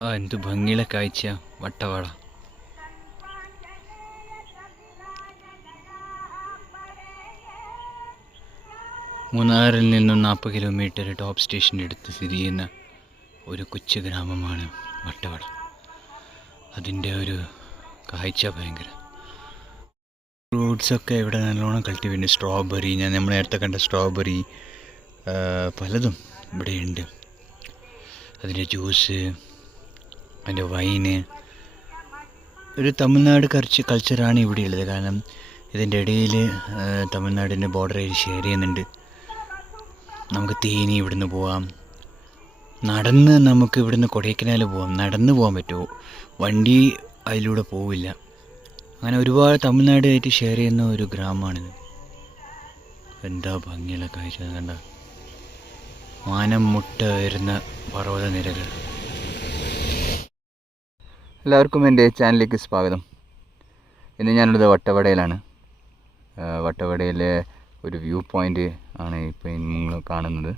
എന്ത് ഭംഗിയുള്ള കാഴ്ച വട്ടവട. മൂന്നാറിൽ നിന്നും 40 കിലോമീറ്റർ ടോപ്പ് സ്റ്റേഷൻ്റെ അടുത്ത് സ്ഥിതി ചെയ്യുന്ന ഒരു കൊച്ചു ഗ്രാമമാണ് വട്ടവട. അതിൻ്റെ ഒരു കാഴ്ച ഭയങ്കര. ഫ്രൂട്ട്സൊക്കെ ഇവിടെ നല്ലോണം കൾട്ടിവേറ്റ്. സ്ട്രോബെറി, നമ്മൾ നേരത്തെ കണ്ട സ്ട്രോബെറി, പലതും ഇവിടെയുണ്ട്. അതിൻ്റെ ജ്യൂസ്, അതിൻ്റെ വൈന്. ഒരു തമിഴ്നാട് കൾച്ചറാണ് ഇവിടെയുള്ളത്. കാരണം ഇതിൻ്റെ ഇടയിൽ തമിഴ്നാടിൻ്റെ ബോർഡർ ഏരിയ ഷെയർ ചെയ്യുന്നുണ്ട്. നമുക്ക് തേനി ഇവിടുന്ന് പോവാം. നടന്ന് നമുക്ക് ഇവിടുന്ന് കൊടൈക്കനാൽ പോവാം. നടന്ന് പോകാൻ പറ്റുമോ? വണ്ടി അതിലൂടെ പോവില്ല. അങ്ങനെ ഒരുപാട് തമിഴ്നാടുമായിട്ട് ഷെയർ ചെയ്യുന്ന ഒരു ഗ്രാമമാണിത്. എന്താ ഭംഗിയുള്ള കാഴ്ച കണ്ട. മാനം മുട്ട വരുന്ന പർവ്വത നിരകൾ. എല്ലാവർക്കും എൻ്റെ ചാനലിലേക്ക് സ്വാഗതം. ഇന്ന് ഞാനുള്ളത് വട്ടവടയിലാണ്. വട്ടവടയിലെ ഒരു വ്യൂ പോയിൻ്റ് ആണ് ഇപ്പോൾ നിങ്ങൾ കാണുന്നത്.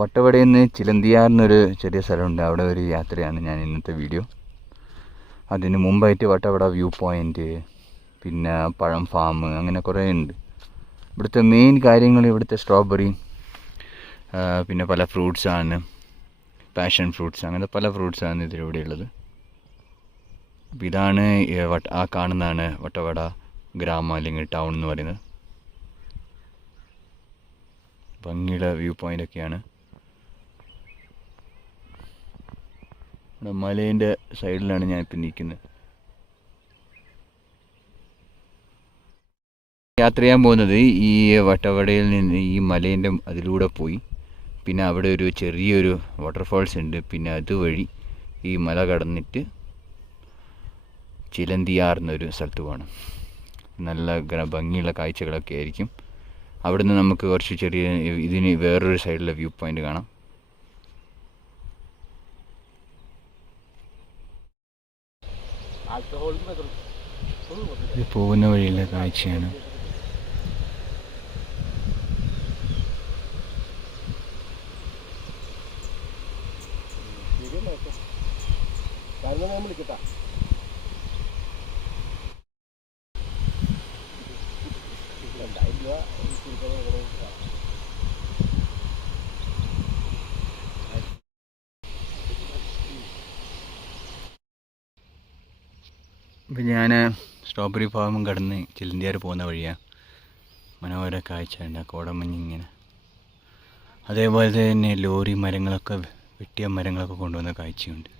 വട്ടവടയിൽ നിന്ന് ചിലന്തിയാറിനൊരു ചെറിയ സ്ഥലമുണ്ട്. അവിടെ ഒരു യാത്രയാണ് ഞാൻ ഇന്നത്തെ വീഡിയോ. അതിന് മുമ്പായിട്ട് വട്ടവട വ്യൂ പോയിൻ്റ്, പിന്നെ പഴം ഫാം, അങ്ങനെ കുറേ ഉണ്ട്. ഇവിടുത്തെ മെയിൻ കാര്യങ്ങൾ ഇവിടുത്തെ സ്ട്രോബെറി, പിന്നെ പല ഫ്രൂട്ട്സാണ്, പാഷൻ ഫ്രൂട്ട്സ്, അങ്ങനെ പല ഫ്രൂട്ട്സാണ് ഇതിലൂടെ ഉള്ളത്. അപ്പോൾ ഇതാണ് ആ കാണുന്നതാണ് വട്ടവട ഗ്രാമം അല്ലെങ്കിൽ ടൗൺ എന്ന് പറയുന്നത്. ഭംഗിയുള്ള വ്യൂ പോയിൻ്റൊക്കെയാണ്. ഇവിടെ മലേൻ്റെ സൈഡിലാണ് ഞാനിപ്പോൾ നിൽക്കുന്നത്. യാത്ര ചെയ്യാൻ പോകുന്നത് ഈ വട്ടവടയിൽ നിന്ന് ഈ മലേൻ്റെ അതിലൂടെ പോയി, പിന്നെ അവിടെ ഒരു ചെറിയൊരു വാട്ടർഫാൾസ് ഉണ്ട്. പിന്നെ അതുവഴി ഈ മല കടന്നിട്ട് ചിലന്തിയാർ എന്നൊരു സ്ഥലത്ത് പോകണം. നല്ല ഭംഗിയുള്ള കാഴ്ചകളൊക്കെ ആയിരിക്കും. അവിടുന്ന് നമുക്ക് കുറച്ച് ചെറിയ ഇതിന് വേറൊരു സൈഡിലെ വ്യൂ പോയിൻ്റ് കാണാം. ഇത് പോകുന്ന വഴിയുള്ള കാഴ്ചയാണ്. ഇപ്പം ഞാൻ സ്ട്രോബെറി ഫാമും കടന്ന് ചിലന്തിയാർ പോകുന്ന വഴിയാണ്. മനോഹര കാഴ്ച ഉണ്ട്. കോടമഞ്ഞിങ്ങനെ. അതേപോലെ തന്നെ ലോറി മരങ്ങളൊക്കെ, വെട്ടിയ മരങ്ങളൊക്കെ കൊണ്ടുവന്ന കാഴ്ചയുണ്ട്.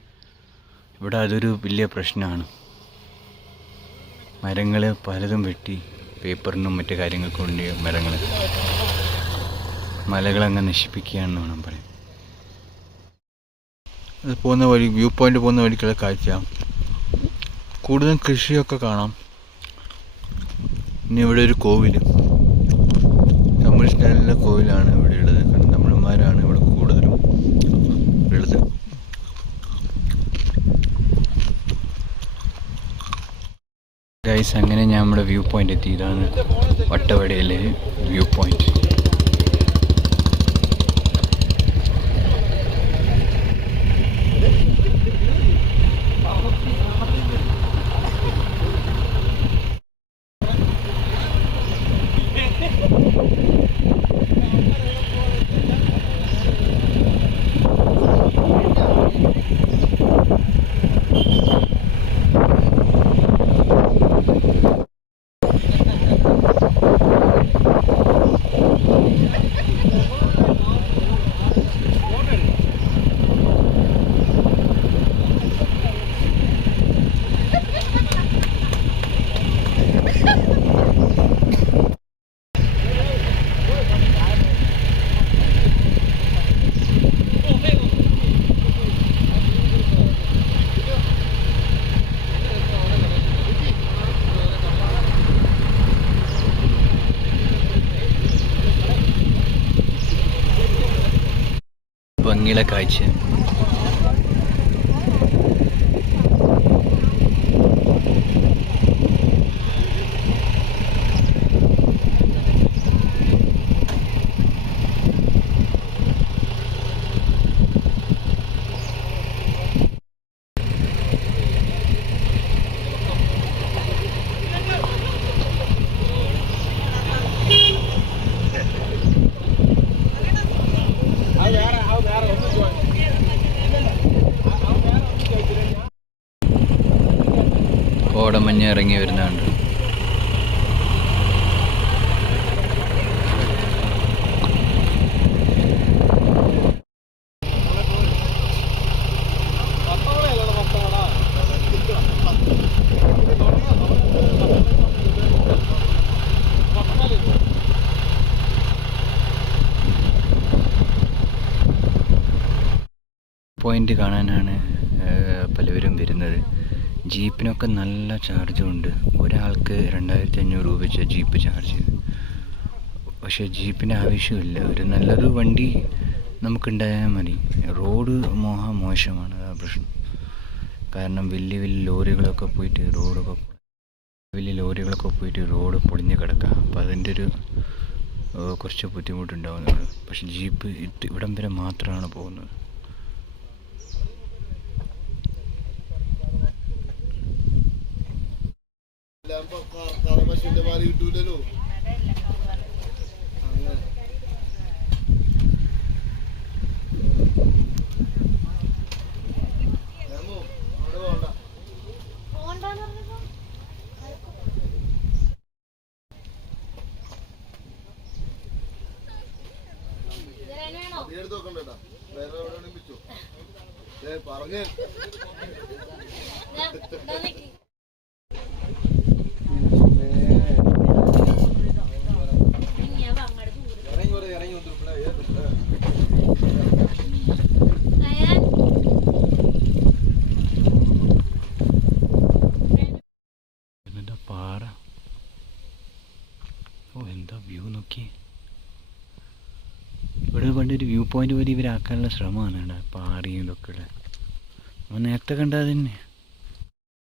ഇവിടെ അതൊരു വലിയ പ്രശ്നമാണ്. മരങ്ങൾ പലതും വെട്ടി പേപ്പറിനും മറ്റു കാര്യങ്ങൾക്കും വേണ്ടി മരങ്ങൾ, മലകളങ്ങ് നശിപ്പിക്കുകയാണെന്ന് വേണം പറയാൻ. അത് പോകുന്ന വഴി, വ്യൂ പോയിൻ്റ് പോകുന്ന വഴിക്കുള്ള കാഴ്ച. കൂടുതലും കൃഷിയൊക്കെ കാണാം. പിന്നെ ഇവിടെ ഒരു കോവിൽ, തമിഴ് സ്റ്റൈലിലെ കോവിലാണ് ഇവിടെ ഉള്ളത്. കാരണം തമിഴന്മാരാണ് ഇവിടെ കൂടുതലും ഉള്ളത്. ഗൈസ്, അങ്ങനെ ഞാൻ നമ്മുടെ വ്യൂ പോയിൻ്റ് എത്തി. ഇതാണ് വട്ടവടയിലെ വ്യൂ പോയിൻ്റ്. ഭംഗിയുള്ള കാഴ്ച. കോടമഞ്ഞ് ഇറങ്ങി വരുന്നുണ്ട്. പോയിന്റ് കാണാനാണ് പലവരും വരുന്നത്. ജീപ്പിനൊക്കെ നല്ല ചാർജുണ്ട്. ഒരാൾക്ക് 2500 രൂപ വെച്ച ജീപ്പ് ചാർജ്. പക്ഷേ ജീപ്പിൻ്റെ ആവശ്യമില്ല. ഒരു നല്ലൊരു വണ്ടി നമുക്കുണ്ടായാൽ മതി. റോഡ് മോശമാണ്, അതാ പ്രശ്നം. കാരണം വലിയ ലോറികളൊക്കെ പോയിട്ട് റോഡ് പൊളിഞ്ഞ് കിടക്കാം. അപ്പോൾ അതിൻ്റെ ഒരു കുറച്ച് ബുദ്ധിമുട്ടുണ്ടാവുന്നുള്ളൂ. പക്ഷേ ജീപ്പ് ഇവിടം വരെ മാത്രമാണ് പോകുന്നത്. പാറ, എന്താ വ്യൂ നോക്കി. ഇവിടെ പണ്ടൊരു വ്യൂ പോയിന്റ് പോലെ ഇവരാക്കാനുള്ള ശ്രമമാണ് ഇവിടെ. പാറയും ഇതൊക്കെ ഉള്ളത്. നമ്മൾ നേരത്തെ കണ്ടത് തന്നെ.